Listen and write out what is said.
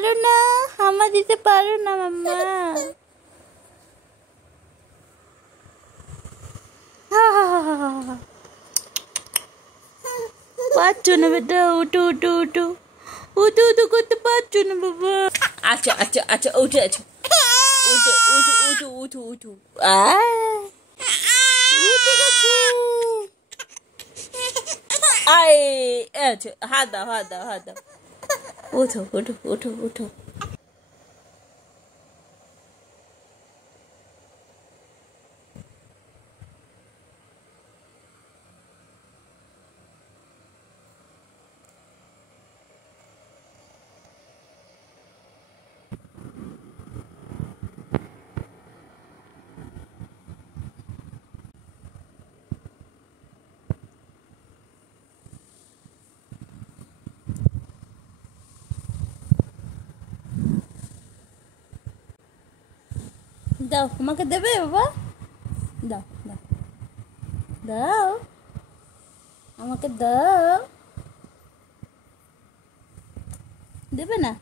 পারো না, হামা দিতে পারো না মাম্মা। পারছো না বেটা, উঠো উঠো উঠো, উঠো উঠো করতে পারছো না বাবা। আচ্ছা আচ্ছা আচ্ছা উঠে আছো, উঠো উঠো উঠো উঠো উঠো, উঠে গেছে। আয় আচ্ছা, হাত দাও হাত দাও হাত দাও, উঠো উঠো উঠো উঠো। দাও, আমাকে দেবে বাবা, দাও দাও দাও, আমাকে দাও, দেবে না?